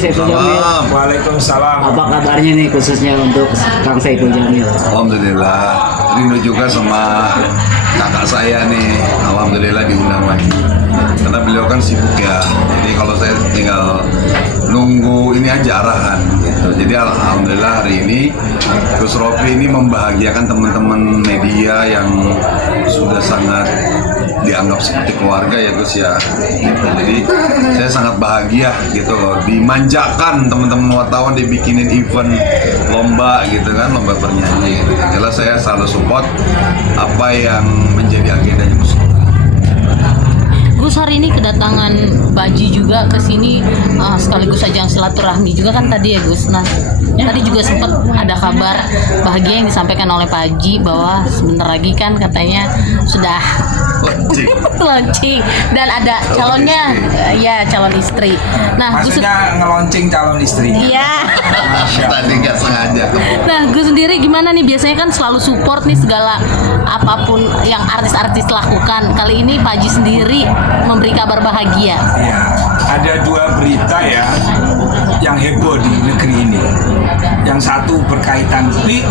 Saiful Jamil. Waalaikumsalam. Apa kabarnya nih khususnya untuk Kang Saiful Jamil? Alhamdulillah, rindu juga sama kakak saya nih. Alhamdulillah diundang lagi. Karena beliau kan sibuk ya. Jadi kalau saya tinggal nunggu ini aja arahan gitu. Jadi alhamdulillah hari ini Gus Rofi ini membahagiakan teman-teman media yang sudah sangat dianggap seperti keluarga ya Gus ya. Gitu. Jadi saya sangat bahagia gitu loh. Dimanjakan teman-teman wartawan dibikinin event lomba gitu kan, lomba bernyanyi. Gitu. Jelas saya selalu support apa yang menjadi agendanya Gus Rofi. Gus hari ini kedatangan Baji juga ke sini sekaligus ajang silaturahmi juga kan tadi ya Gus. Nah tadi juga sempat ada kabar bahagia yang disampaikan oleh Pak Haji bahwa sebentar lagi kan katanya sudah launching dan ada calonnya ya calon istri. Nah Gus Maksudnya nge-launching calon istri. iya. Tadi nggak sengaja. Nah Gus sendiri gimana nih, biasanya kan selalu support nih segala apapun yang artis-artis lakukan. Kali ini Pak Haji sendiri memberi kabar bahagia. Ya, ada dua berita ya yang heboh di negeri ini. Yang satu berkaitan PIK,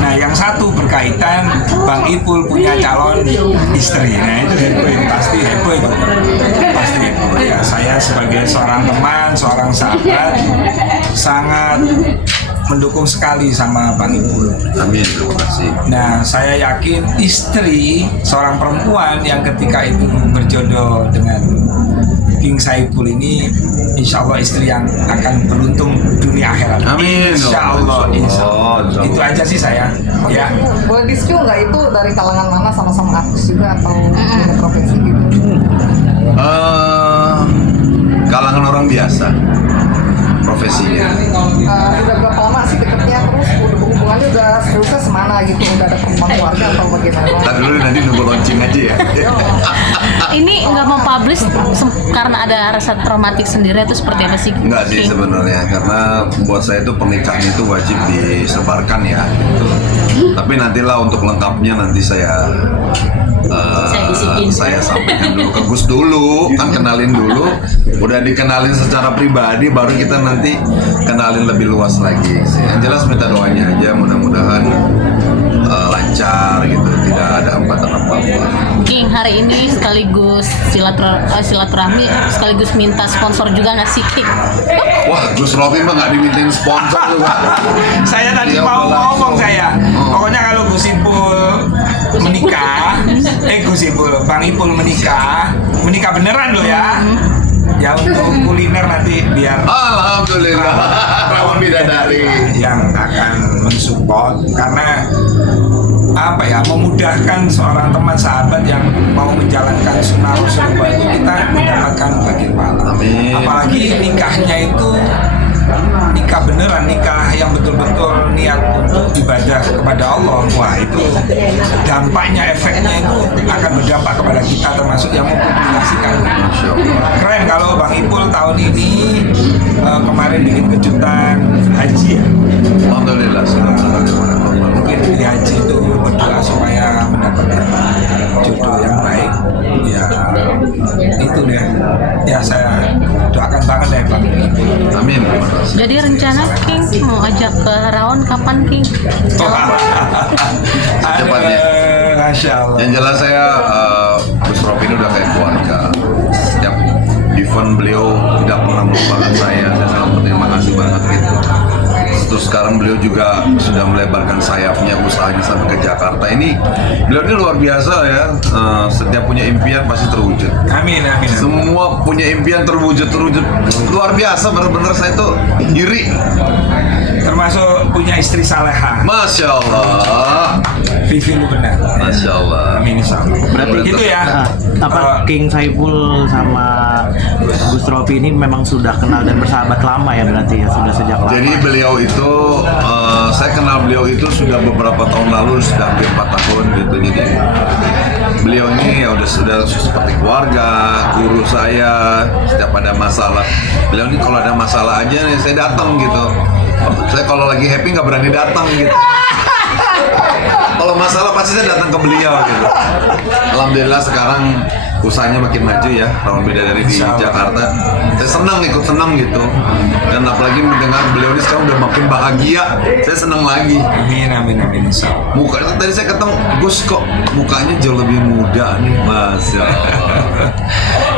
nah yang satu berkaitan Bang Ipul punya calon istri. Nah itu heboh, pasti heboh itu. Pasti heboh. Ya, saya sebagai seorang teman, seorang sahabat sangat mendukung sekali sama Bang Ipul. Amin, terima kasih. Nah, saya yakin istri seorang perempuan yang ketika itu berjodoh dengan King Saiful ini, insya Allah istri yang akan beruntung dunia akhirat. Amin. Insya Allah, insya Allah. Insya Allah. Itu aja sih saya. Ya. Boleh di-spill nggak itu dari kalangan mana, sama-sama artis juga atau beda profesi gitu? Kalangan orang biasa profesinya. Udah berapa lama sih deketnya, terus hubungannya udah seriusnya semana gitu? Udah ada perempuan keluarga atau bagaimana? Ntar dulu nanti nunggu launching aja ya. Ini nggak mau publish karena ada rasa traumatik sendiri atau seperti apa sih? Enggak sih King? sebenarnya, karena buat saya itu pernikahan itu wajib disebarkan ya. Gitu. Tapi nantilah untuk lengkapnya nanti saya saya sampaikan dulu ke Gus dulu, kan kenalin dulu. Udah dikenalin secara pribadi, baru kita nanti kenalin lebih luas lagi. Yang jelas minta doanya aja, mudah-mudahan lancar gitu, tidak ada hambatan apa-apa. King hari ini sekaligus silaturahmi sekaligus minta sponsor juga nggak sih King? Wah, Gus Rofi mah nggak dimintain sponsor juga. Saya tadi Dia mau udah ngomong langsung. saya. Pokoknya kalau Gus Ipul menikah, Gus Ipul, Bang Ipul menikah beneran loh ya. Ya untuk kuliner nanti biar Alhamdulillah, Rawon Bidadari. yang akan mensupport karena apa ya, memudahkan seorang teman sahabat yang mau menjalankan sunnah Rasulullah itu kita mendapatkan bagian pahala. Amin. Apalagi nikahnya itu nikah beneran, nikah yang betul-betul niat untuk ibadah kepada Allah. Wah itu dampaknya, efeknya itu akan berdampak kepada kita, termasuk yang mempublikasikan. Keren kalau Bang Ipul tahun ini kemarin bikin kejutan haji ya. Alhamdulillah, Mungkin di haji itu berdoa supaya mendapatkan jodoh yang baik. Ya itu deh. Ya saya doakan banget deh Bang Ipul. Amin. Jadi rencana King mau ajak ke Rawon kapan King? Secepatnya. Masya Allah. Yang jelas saya Gus Rofi ini udah kayak keluarga. Setiap event beliau tidak pernah melupakan saya. Saya sangat berterima kasih banget gitu. Terus sekarang beliau juga sudah melebarkan sayapnya, usahanya sampai ke Jakarta. Ini beliau ini luar biasa ya. Setiap punya impian pasti terwujud. Amin, amin. Semua punya impian terwujud. Luar biasa, bener-bener saya tuh iri. Termasuk punya istri saleha. Masya Allah. Vivi lu benar. Masya Allah. Amin insya Allah. Berarti Gitu ya. Apa King Saiful sama Gus Rofi ini memang sudah kenal dan bersahabat lama ya, berarti ya, sudah sejak lama. Jadi beliau itu, saya kenal beliau itu sudah beberapa tahun lalu, sudah hampir 4 tahun gitu. Jadi beliau ini ya sudah seperti keluarga, guru saya. Setiap ada masalah, beliau ini kalau ada masalah aja nih saya datang gitu. Saya kalau lagi happy nggak berani datang gitu. Kalau masalah pasti saya datang ke beliau gitu. Alhamdulillah sekarang usahanya makin maju ya, Rawon Bidadari di Jakarta. Saya ikut senang gitu. Dan apalagi mendengar beliau ini sekarang udah makin bahagia, saya senang lagi. Amin. Insya Allah. Muka tadi saya ketemu Gus, kok mukanya jauh lebih muda nih, Masya Allah.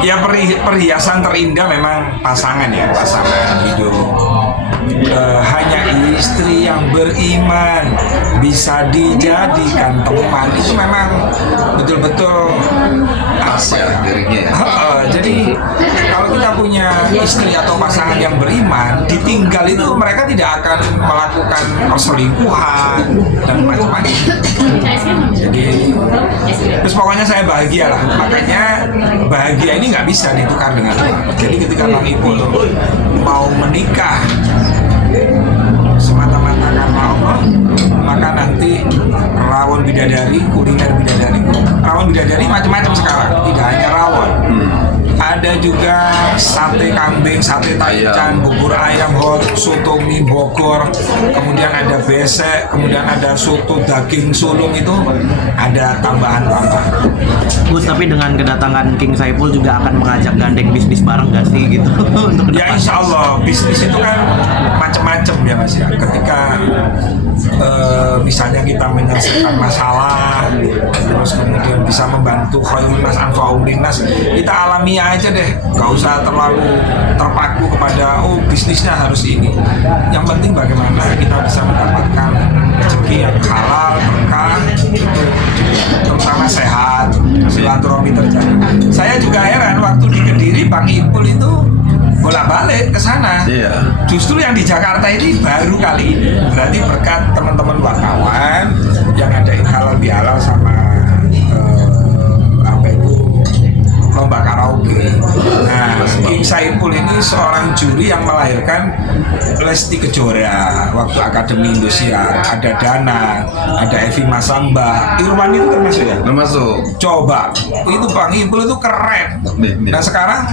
Ya perhiasan terindah memang pasangan hidup. Hanya istri yang beriman bisa dijadikan teman, itu memang betul-betul apa ya? Dirinya ya. Jadi kalau kita punya istri atau pasangan yang beriman, ditinggal itu mereka tidak akan melakukan perselingkuhan dan macam-macam. Jadi terus pokoknya saya bahagia lah. Makanya bahagia ini nggak bisa ditukar dengan uang. Jadi ketika Bang Ipul mau menikah semata-mata karena Allah, maka nanti rawon bidadari, kuliner bidadari, rawon bidadari macam-macam sekarang, tidak hanya rawon. Ada juga sate kambing, sate taichan, bubur ayam hot, soto mie Bogor, kemudian ada besek, kemudian ada soto daging sulung, itu ada tambahan-tambahan. Gus, tapi dengan kedatangan King Saipul juga akan mengajak gandeng bisnis bareng gak sih gitu untuk ke Ya depan? insya Allah, bisnis itu kan macam-macam ya Mas ya. Ketika misalnya kita menyelesaikan masalah, terus kemudian bisa membantu khairun nas anfa'un linnas, kita alamiah aja deh, gak usah terlalu terpaku kepada bisnisnya harus ini. Yang penting bagaimana kita bisa mendapatkan rezeki yang halal, berkah, itu terutama sehat, silaturahmi terjadi. Saya juga heran waktu di Kediri Bang Ipul itu bolak-balik ke sana. Iya. Justru yang di Jakarta ini baru kali ini. Berarti berkat teman-teman wartawan yang ngadain halal bihalal sama lomba karaoke. Nah, King Saipul ini seorang juri yang melahirkan Lesti Kejora waktu Akademi Indosiar. Ada Dana, ada Evi Masamba, Irwan itu termasuk ya? Termasuk. Coba, itu Bang Ipul itu keren. Nih. Nah sekarang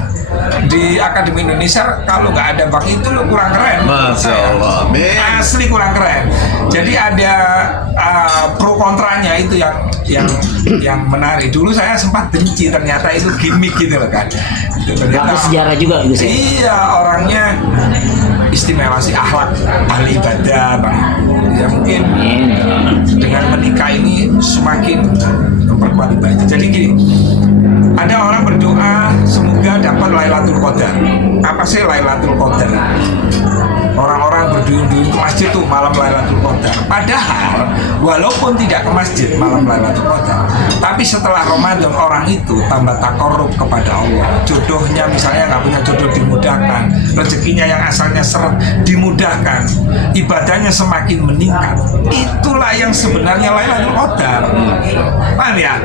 di Akademi Indonesia kalau nggak ada Bang Ipul kurang keren. Masya Allah. Amin. Asli kurang keren. Jadi ada pro kontranya itu yang menarik. Dulu saya sempat benci, ternyata itu gimmick gitu loh kan. Itu ternyata sejarah juga Gus ya? iya, orangnya istimewa sih, akhlak, ahli ibadah Bang Ipul. Ya mungkin dengan menikah ini semakin memperkuat ibadah. Jadi gini, ada orang berdoa semoga dapat Lailatul Qadar. Apa sih Lailatul Qadar? Orang-orang berduyun-duyun ke masjid tuh malam Lailatul Qadar. Padahal walaupun tidak ke masjid malam Lailatul Qadar, tapi setelah Ramadan orang itu tambah takarrub kepada Allah. Jodohnya misalnya nggak punya jodoh dimudahkan, rezekinya yang asalnya seret dimudahkan, ibadahnya semakin meningkat. Itulah yang sebenarnya Lailatul Qadar. Paham ya?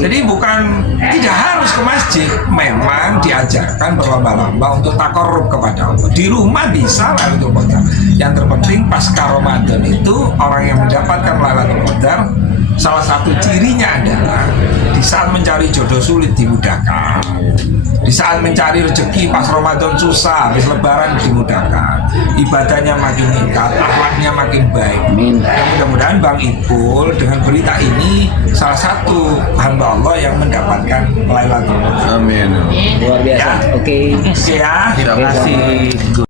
Jadi bukan tidak harus ke masjid, memang diajarkan berlomba-lomba untuk takarrub kepada Allah. Di rumah bisa Lailatul Qadar. Yang terpenting pasca Ramadan itu orang yang mendapatkan Lailatul Qadar, salah satu cirinya adalah di saat mencari jodoh sulit dimudahkan, di saat mencari rezeki pas Ramadan susah, habis Lebaran dimudahkan, ibadahnya makin meningkat, akhlaknya makin baik. Dan mudah-mudahan Bang Ipul dengan berita ini salah satu hamba Allah yang mendapatkan Lailatul Qadar. Amin. Luar biasa. Ya. Oke. Oke ya. Terima kasih Gus.